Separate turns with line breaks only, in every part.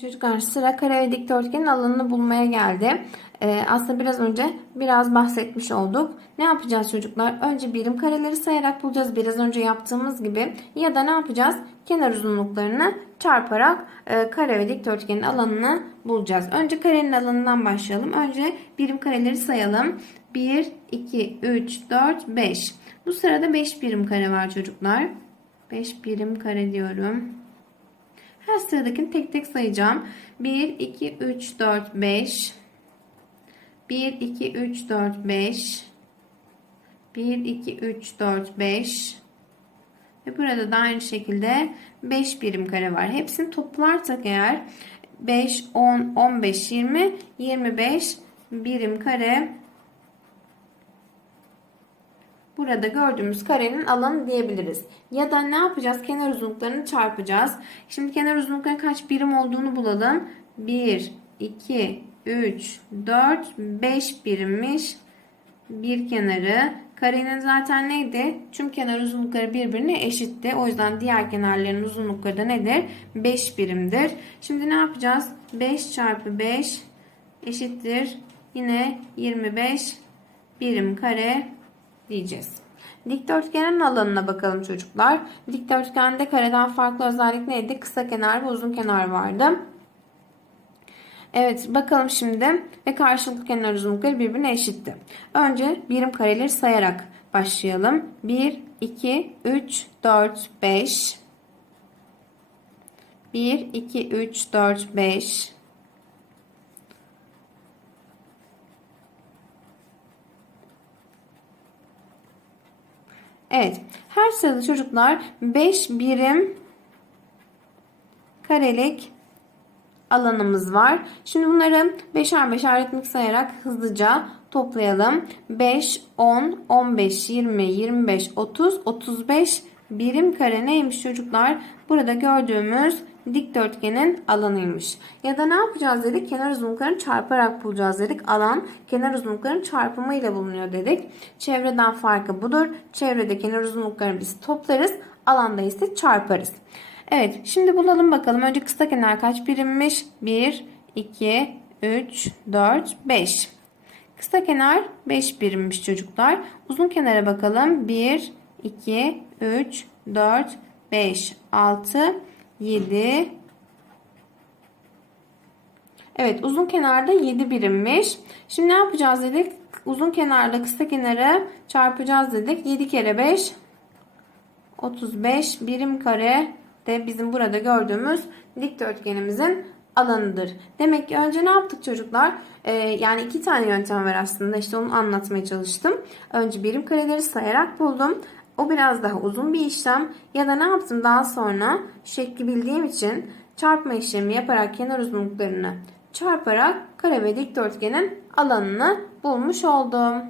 Çocuklar sıra kare ve dikdörtgenin alanını bulmaya geldi. Ee, aslında biraz önce biraz bahsetmiş olduk. Ne yapacağız çocuklar? Önce birim kareleri sayarak bulacağız. Biraz önce yaptığımız gibi. Ya da ne yapacağız? Kenar uzunluklarını çarparak e, kare ve dikdörtgenin alanını bulacağız. Önce karenin alanından başlayalım. Önce birim kareleri sayalım. 1, 2, 3, 4, 5. Bu sırada 5 birim kare var çocuklar. 5 birim kare diyorum. Her sıradakini tek tek sayacağım. 1, 2, 3, 4, 5. 1, 2, 3, 4, 5. 1, 2, 3, 4, 5. Ve burada da aynı şekilde 5 birim kare var. Hepsini toplarsak eğer 5, 10, 15, 20, 25 birim kare burada gördüğümüz karenin alanı diyebiliriz. Ya da ne yapacağız? Kenar uzunluklarını çarpacağız. Şimdi kenar uzunlukların kaç birim olduğunu bulalım. 1, 2, 3, 4, 5 birimmiş. Bir kenarı. Karenin zaten neydi? Tüm kenar uzunlukları birbirine eşitti. O yüzden diğer kenarların uzunlukları da nedir? 5 birimdir. Şimdi ne yapacağız? 5 çarpı 5 eşittir. Yine 25 birim kare diyeceğiz. Dikdörtgenin alanına bakalım çocuklar. Dikdörtgende kareden farklı özellik neydi? Kısa kenar ve uzun kenar vardı. Evet bakalım şimdi ve karşılıklı kenar uzunlukları birbirine eşitti. Önce birim kareleri sayarak başlayalım. 1, 2, 3, 4, 5. 1, 2, 3, 4, 5. Evet. Her sırada çocuklar 5 birim karelik alanımız var. Şimdi bunları beşer beşer ritmik sayarak hızlıca toplayalım. 5, 10, 15, 20, 25, 30, 35 birim kare neymiş çocuklar? Burada gördüğümüz dikdörtgenin alanıymış. Ya da ne yapacağız dedik? Kenar uzunluklarını çarparak bulacağız dedik. Alan kenar uzunluklarının çarpımı ile bulunuyor dedik. Çevreden farkı budur. Çevrede kenar uzunluklarını biz toplarız. Alanda ise çarparız. Evet şimdi bulalım bakalım. Önce kısa kenar kaç birimmiş? 1, 2, 3, 4, 5. Kısa kenar 5 birimmiş çocuklar. Uzun kenara bakalım. 1, 2, 3, 4, 5, 6, 7. Evet uzun kenarda 7 birimmiş. Şimdi ne yapacağız dedik? Uzun kenarla kısa kenarı çarpacağız dedik. 7 kere 5 35 birim kare de bizim burada gördüğümüz dikdörtgenimizin alanıdır. Demek ki önce ne yaptık çocuklar? Ee, yani iki tane yöntem var aslında. İşte onu anlatmaya çalıştım. Önce birim kareleri sayarak buldum. O biraz daha uzun bir işlem. Ya da ne yaptım daha sonra şekli bildiğim için çarpma işlemi yaparak kenar uzunluklarını çarparak kare ve dikdörtgenin alanını bulmuş oldum.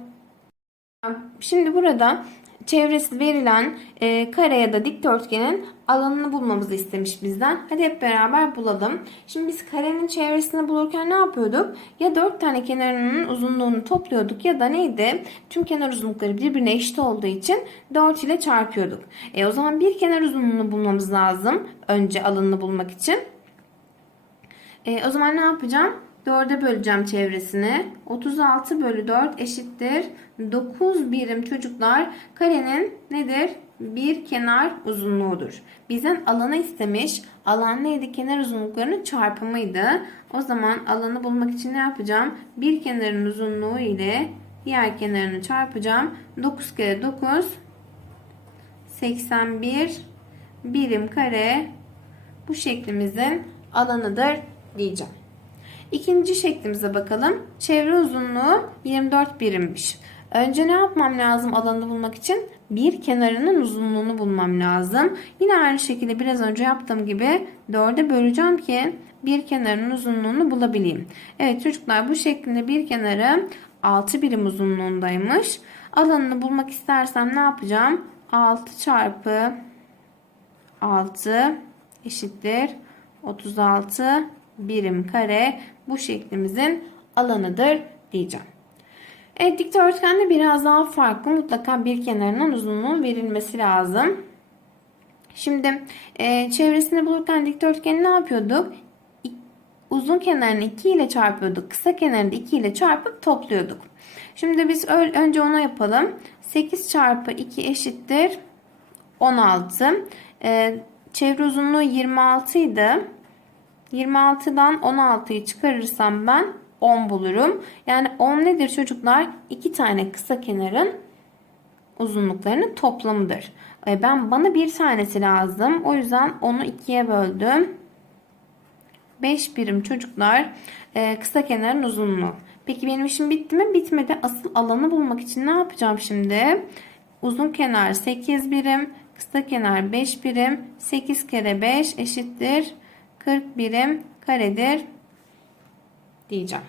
Şimdi burada çevresi verilen e, kare ya da dikdörtgenin alanını bulmamızı istemiş bizden. Hadi hep beraber bulalım. Şimdi biz karenin çevresini bulurken ne yapıyorduk? Ya 4 tane kenarının uzunluğunu topluyorduk ya da neydi? Tüm kenar uzunlukları birbirine eşit olduğu için 4 ile çarpıyorduk. E o zaman bir kenar uzunluğunu bulmamız lazım. Önce alanını bulmak için. E, o zaman ne yapacağım? 4'e böleceğim çevresini. 36 bölü 4 eşittir. 9 birim çocuklar karenin nedir? Bir kenar uzunluğudur. Bizden alanı istemiş. Alan neydi? Kenar uzunluklarının çarpımıydı. O zaman alanı bulmak için ne yapacağım? Bir kenarın uzunluğu ile diğer kenarını çarpacağım. 9 kere 9 81 birim kare bu şeklimizin alanıdır diyeceğim. İkinci şeklimize bakalım. Çevre uzunluğu 24 birimmiş. Önce ne yapmam lazım alanını bulmak için? Bir kenarının uzunluğunu bulmam lazım. Yine aynı şekilde biraz önce yaptığım gibi 4'e böleceğim ki bir kenarın uzunluğunu bulabileyim. Evet çocuklar bu şeklinde bir kenarı 6 birim uzunluğundaymış. Alanını bulmak istersem ne yapacağım? 6 çarpı 6 eşittir 36 birim kare bu şeklimizin alanıdır diyeceğim. Evet dikdörtgende biraz daha farklı. Mutlaka bir kenarının uzunluğu verilmesi lazım. Şimdi e, çevresini bulurken dikdörtgeni ne yapıyorduk? uzun kenarını 2 ile çarpıyorduk. Kısa kenarını da 2 ile çarpıp topluyorduk. Şimdi biz önce onu yapalım. 8 çarpı 2 eşittir 16. Ee, çevre uzunluğu 26 idi. 26'dan 16'yı çıkarırsam ben 10 bulurum. Yani 10 nedir çocuklar? 2 tane kısa kenarın uzunluklarının toplamıdır. E, Ben bana bir tanesi lazım. O yüzden onu ikiye böldüm. 5 birim çocuklar e, kısa kenarın uzunluğu. Peki benim işim bitti mi? Bitmedi. Asıl alanı bulmak için ne yapacağım şimdi? Uzun kenar 8 birim, kısa kenar 5 birim. 8 kere 5 eşittir 40 birim karedir diyeceğim.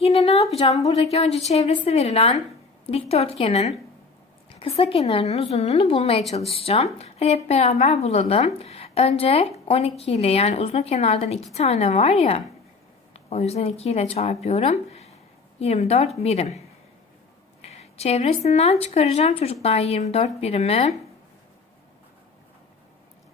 Yine ne yapacağım? Buradaki önce çevresi verilen dikdörtgenin kısa kenarının uzunluğunu bulmaya çalışacağım. Hadi hep beraber bulalım. Önce 12 ile yani uzun kenardan 2 tane var ya. O yüzden 2 ile çarpıyorum. 24 birim. Çevresinden çıkaracağım çocuklar 24 birimi.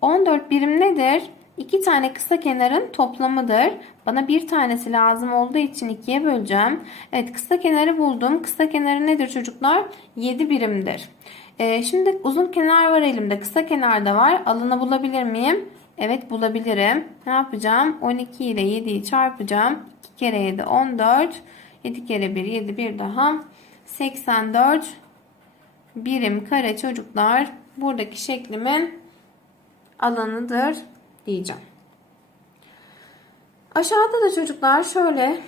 14 birim nedir? 2 tane kısa kenarın toplamıdır. Bana bir tanesi lazım olduğu için ikiye böleceğim. Evet kısa kenarı buldum. Kısa kenarı nedir çocuklar? 7 birimdir. Ee, şimdi uzun kenar var elimde. Kısa kenar da var. Alanı bulabilir miyim? Evet bulabilirim. Ne yapacağım? 12 ile 7'yi çarpacağım. 2 kere 7 14. 7 kere 1 7 bir daha. 84 birim kare çocuklar. Buradaki şeklimin alanıdır diyeceğim. Aşağıda da çocuklar şöyle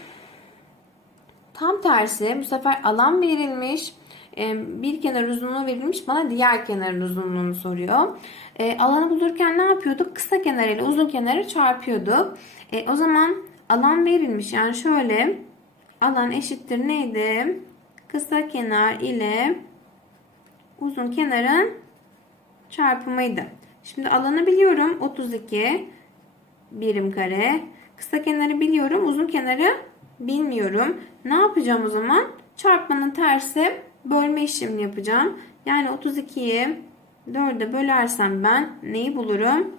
tam tersi bu sefer alan verilmiş e, bir kenar uzunluğu verilmiş bana diğer kenarın uzunluğunu soruyor. E, alanı bulurken ne yapıyorduk? Kısa kenar ile uzun kenarı çarpıyorduk. E, o zaman alan verilmiş yani şöyle alan eşittir neydi? Kısa kenar ile uzun kenarın çarpımıydı. Şimdi alanı biliyorum 32 birim kare. Kısa kenarı biliyorum uzun kenarı bilmiyorum. Ne yapacağım o zaman? Çarpmanın tersi bölme işlemini yapacağım. Yani 32'yi 4'e bölersem ben neyi bulurum?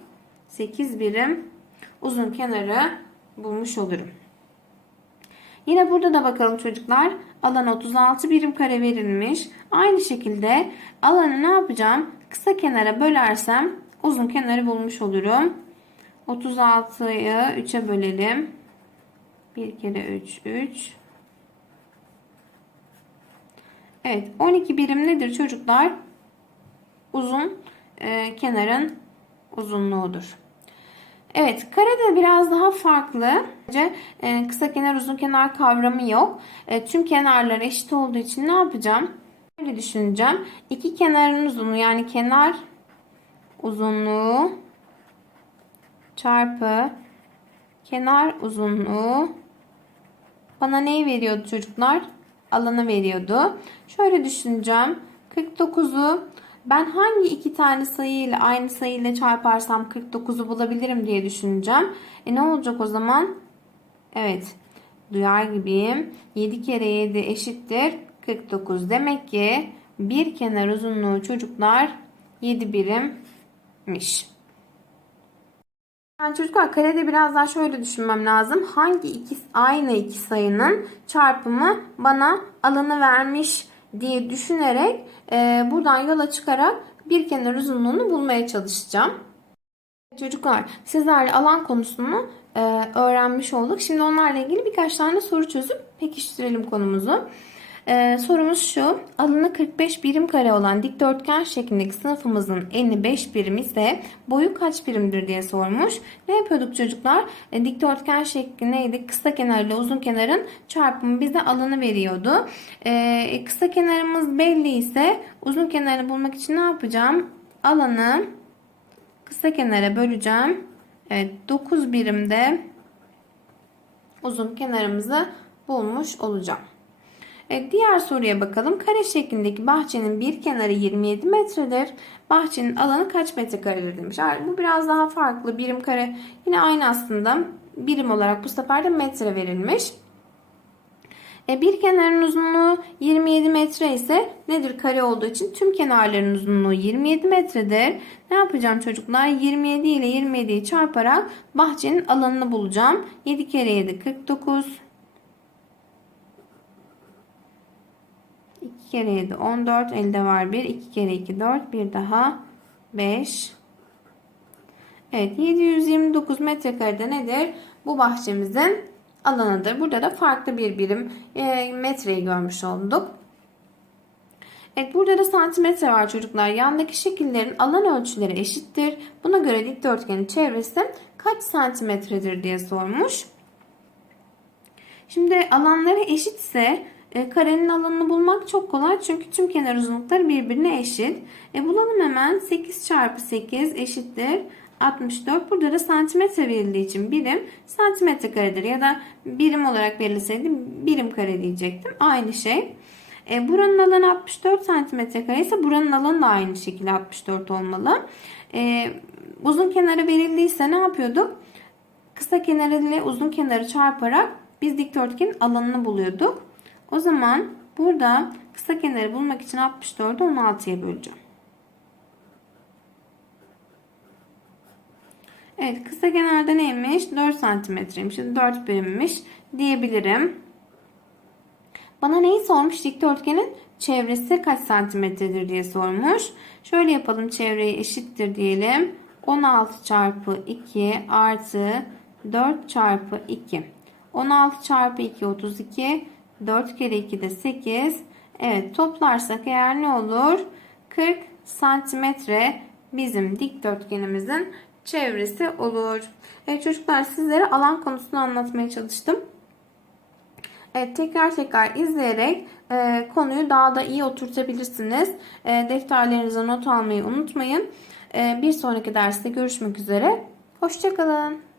8 birim uzun kenarı bulmuş olurum. Yine burada da bakalım çocuklar. Alan 36 birim kare verilmiş. Aynı şekilde alanı ne yapacağım? Kısa kenara bölersem uzun kenarı bulmuş olurum. 36'yı 3'e bölelim. 1 kere 3 3. Evet 12 birim nedir çocuklar? Uzun e, kenarın uzunluğudur. Evet karede biraz daha farklı. E, kısa kenar uzun kenar kavramı yok. E, tüm kenarlar eşit olduğu için ne yapacağım? Böyle düşüneceğim. İki kenarın uzunluğu yani kenar uzunluğu çarpı kenar uzunluğu bana neyi veriyordu çocuklar? Alanı veriyordu. Şöyle düşüneceğim. 49'u ben hangi iki tane sayı ile aynı sayı ile çarparsam 49'u bulabilirim diye düşüneceğim. E ne olacak o zaman? Evet. Duyar gibiyim. 7 kere 7 eşittir 49. Demek ki bir kenar uzunluğu çocuklar 7 birimmiş. Yani çocuklar karede biraz daha şöyle düşünmem lazım. Hangi iki aynı iki sayının çarpımı bana alanı vermiş diye düşünerek e, buradan yola çıkarak bir kenar uzunluğunu bulmaya çalışacağım. Çocuklar sizlerle alan konusunu e, öğrenmiş olduk. Şimdi onlarla ilgili birkaç tane soru çözüp pekiştirelim konumuzu. Ee, sorumuz şu. Alanı 45 birim kare olan dikdörtgen şeklindeki sınıfımızın eni 5 birim ise boyu kaç birimdir diye sormuş. Ne yapıyorduk çocuklar? E, dikdörtgen şekli neydi? Kısa kenar ile uzun kenarın çarpımı bize alanı veriyordu. E, kısa kenarımız belli ise uzun kenarı bulmak için ne yapacağım? Alanı kısa kenara böleceğim. Evet 9 birimde uzun kenarımızı bulmuş olacağım. Evet, diğer soruya bakalım. Kare şeklindeki bahçenin bir kenarı 27 metredir. Bahçenin alanı kaç metrekaredir demiş. Bu biraz daha farklı. Birim kare yine aynı aslında. Birim olarak bu sefer de metre verilmiş. E, bir kenarın uzunluğu 27 metre ise nedir kare olduğu için tüm kenarların uzunluğu 27 metredir. Ne yapacağım çocuklar? 27 ile 27'yi çarparak bahçenin alanını bulacağım. 7 kere 7 49. 2 kere 7 14 elde var 1 2 kere 2 4 bir daha 5 Evet 729 metrekarede nedir? Bu bahçemizin alanıdır. Burada da farklı bir birim e, metreyi görmüş olduk. Evet burada da santimetre var çocuklar. Yandaki şekillerin alan ölçüleri eşittir. Buna göre dikdörtgenin çevresi kaç santimetredir diye sormuş. Şimdi alanları eşitse e, karenin alanını bulmak çok kolay çünkü tüm kenar uzunlukları birbirine eşit. E, bulalım hemen 8 çarpı 8 eşittir 64. Burada da santimetre verildiği için birim santimetre karedir ya da birim olarak verilseydi birim kare diyecektim. Aynı şey. E, buranın alanı 64 santimetre kare ise buranın alanı da aynı şekilde 64 olmalı. E, uzun kenarı verildiyse ne yapıyorduk? Kısa kenarı ile uzun kenarı çarparak biz dikdörtgenin alanını buluyorduk. O zaman burada kısa kenarı bulmak için 64'ü 16'ya böleceğim. Evet kısa kenarda neymiş? 4 santimetreymiş. 4 birimmiş diyebilirim. Bana neyi sormuş? Dikdörtgenin çevresi kaç santimetredir diye sormuş. Şöyle yapalım çevreyi eşittir diyelim. 16 çarpı 2 artı 4 çarpı 2. 16 çarpı 2 32. 4 kere 2 de 8. Evet toplarsak eğer ne olur? 40 santimetre bizim dikdörtgenimizin çevresi olur. Evet çocuklar sizlere alan konusunu anlatmaya çalıştım. Evet, tekrar tekrar izleyerek e, konuyu daha da iyi oturtabilirsiniz. E, defterlerinize not almayı unutmayın. E, bir sonraki derste görüşmek üzere. Hoşçakalın.